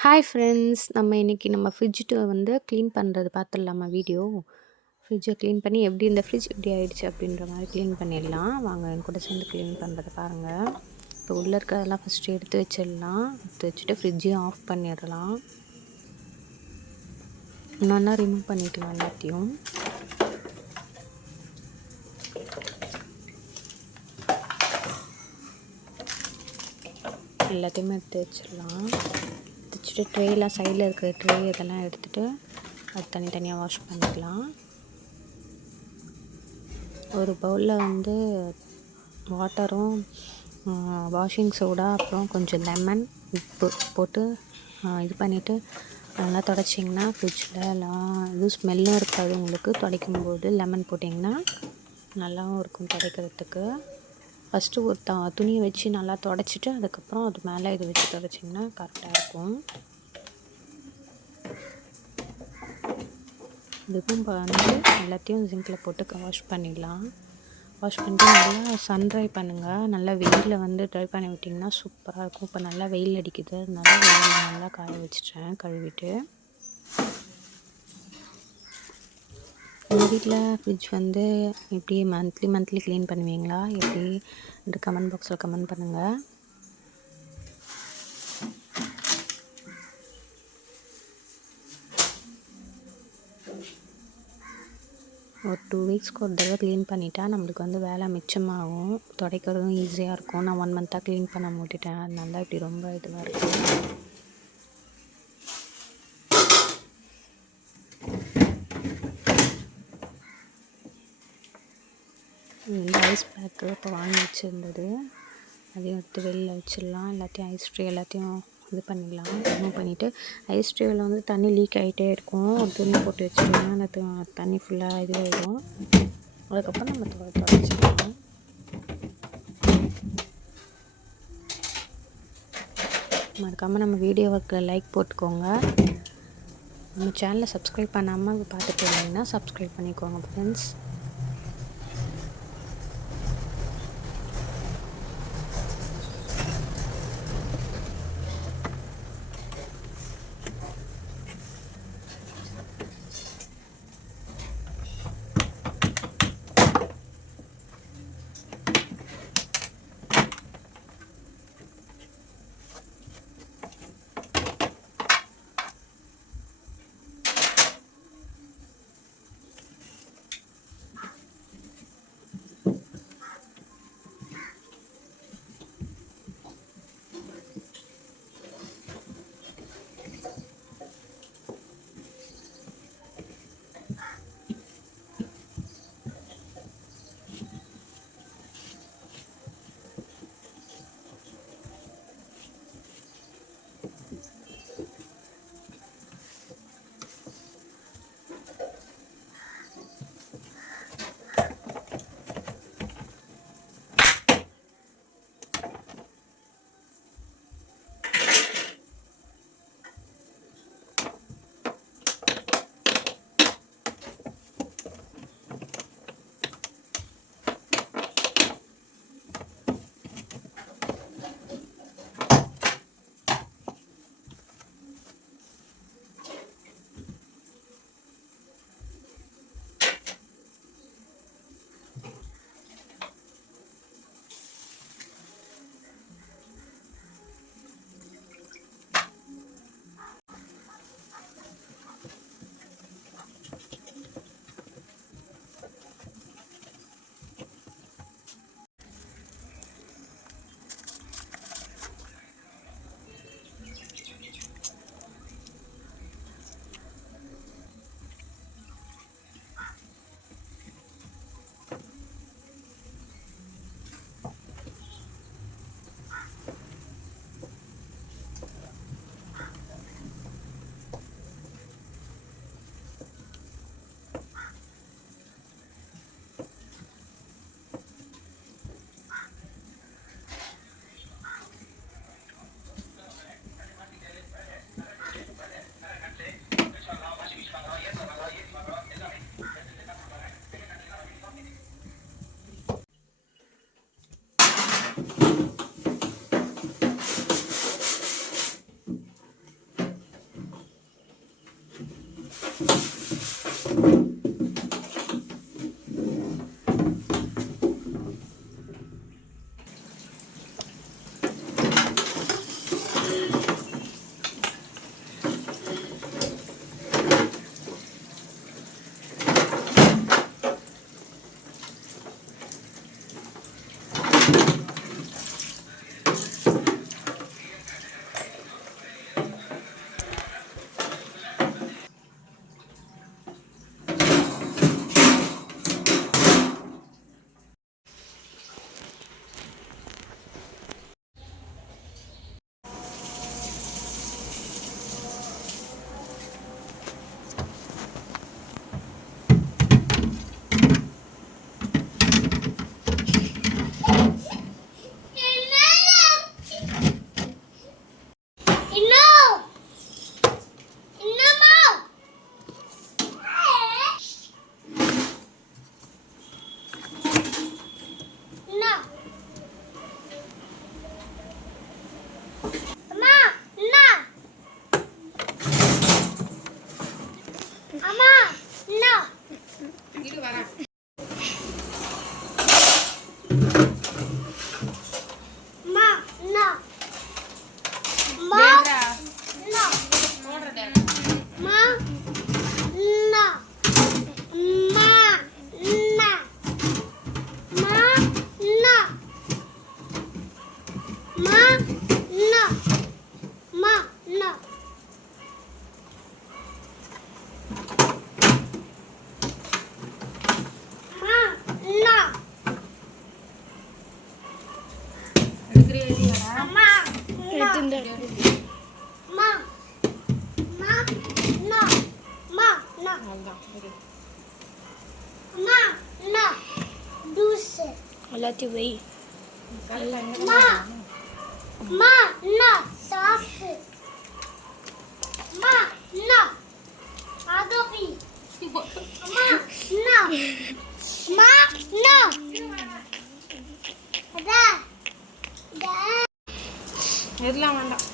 Hi friends. நம்ம fridge வந்து clean பண்ணுறது பார்த்துடலாமா வீடியோ? ஃப்ரிட்ஜை க்ளீன் பண்ணி இந்த ஃப்ரிட்ஜ் எப்படி ஆயிடுச்சு அப்படின்ற மாதிரி க்ளீன் பண்ணிடலாம். வாங்க என் கூட சேர்ந்து க்ளீன் பண்ணுறத பாருங்கள். இப்போ உள்ளே இருக்கிறதெல்லாம் ஃபஸ்ட்டு எடுத்து வச்சிடலாம். எடுத்து வச்சுட்டு ஃப்ரிட்ஜையும் ஆஃப் பண்ணிடலாம். ஒன்றா ரிமூவ் பண்ணிக்கலாம் எல்லாத்தையும். எல்லாத்தையுமே எடுத்து வச்சிடலாம். வச்சுட்டு ட்ரேலாம் சைடில் இருக்கிற ட்ரே இதெல்லாம் எடுத்துகிட்டு அது தனித்தனியாக வாஷ் பண்ணிக்கலாம். ஒரு பவுலில் வந்து வாட்டரும் வாஷிங் சோடா அப்புறம் கொஞ்சம் லெமன் உப்பு போட்டு இது பண்ணிவிட்டு நல்லா துடைச்சிங்கன்னா ஃப்ரிட்ஜில் எல்லாம் எதுவும் ஸ்மெல்லும் இருக்காது. உங்களுக்கு துடைக்கும்போது லெமன் போட்டிங்கன்னா நல்லாவும் இருக்கும் துடைக்கிறதுக்கு. ஃபஸ்ட்டு ஒரு துணியை வச்சு நல்லா துடைச்சிட்டு அதுக்கப்புறம் அது மேலே இது வச்சு துடைச்சிங்கன்னா கரெக்டாக இருக்கும். இதுக்கும் வந்து எல்லாத்தையும் ஜிங்கில் போட்டு வாஷ் பண்ணிடலாம். வாஷ் பண்ணிட்டு நல்லா சன் ட்ரை பண்ணுங்கள். நல்லா வெயிலில் வந்து ட்ரை பண்ணி விட்டிங்கன்னா சூப்பராக இருக்கும். இப்போ நல்லா வெயில் அடிக்குது, அதனால வெயிலில் நல்லா காய வச்சிட்டேன் கழுவிட்டு. உங்கள் வீட்டில் ஃப்ரிட்ஜ் வந்து எப்படி மந்த்லி க்ளீன் பண்ணுவீங்களா? எப்படி இந்த கமெண்ட் பாக்ஸில் கமெண்ட் பண்ணுங்கள். ஒரு 2 வீக்ஸ்க்கு ஒரு தடவை க்ளீன் பண்ணிட்டா நம்மளுக்கு வந்து வேலை மிச்சமாகும். துடைக்கிறதும் ஈஸியாக இருக்கும். நான் 1 மந்த்தாக க்ளீன் பண்ண மூட்டிட்டேன், அதனால இப்படி ரொம்ப இதுவாக இருக்குது. இந்த ஐஸ் பேக்கு இப்போ வாங்கி வச்சுருந்தது, அதையும் எடுத்து வெளியில் வச்சிடலாம். எல்லாத்தையும் ஐஸ் ட்ரே எல்லாத்தையும் இது பண்ணிடலாம். ரிமூவ் பண்ணிவிட்டு ஐஸ் ட்ரேவில் வந்து தண்ணி லீக் ஆகிட்டே இருக்கும். ஒரு துணி போட்டு வச்சுக்கலாம். அந்த தண்ணி ஃபுல்லாக இதுவாகிடும். அதுக்கப்புறம் நம்ம துடைச்சிக்கலாம். மறக்காமல் நம்ம வீடியோவுக்கு லைக் போட்டுக்கோங்க. நம்ம சேனலை சப்ஸ்கிரைப் பண்ணாமல் பார்த்துட்டு இருந்தீங்கன்னா சப்ஸ்கிரைப் பண்ணிக்கோங்க ஃப்ரெண்ட்ஸ். எல்லாத்தையும் வை. எல்லாம் வேண்டாம்.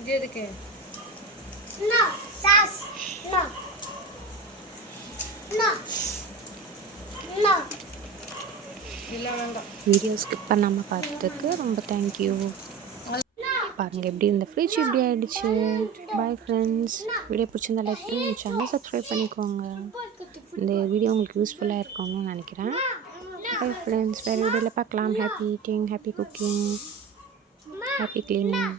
இது எதுக்கு? வீடியோ ஸ்கிப் பண்ணாமல் பார்த்ததுக்கு ரொம்ப தேங்க்யூ. பாருங்கள் எப்படி இந்த ஃப்ரிட்ஜ் இப்படி ஆகிடுச்சு. Bye friends. வீடியோ பிடிச்சிருந்தா லைக் பண்ணி சேனல் சப்ஸ்கிரைப் பண்ணிக்கோங்க. இந்த வீடியோ உங்களுக்கு யூஸ்ஃபுல்லாக இருக்கும்னு நினைக்கிறேன். Bye friends. வேறு வீடியோவில் பார்க்கலாம். Happy eating, happy cooking, happy cleaning.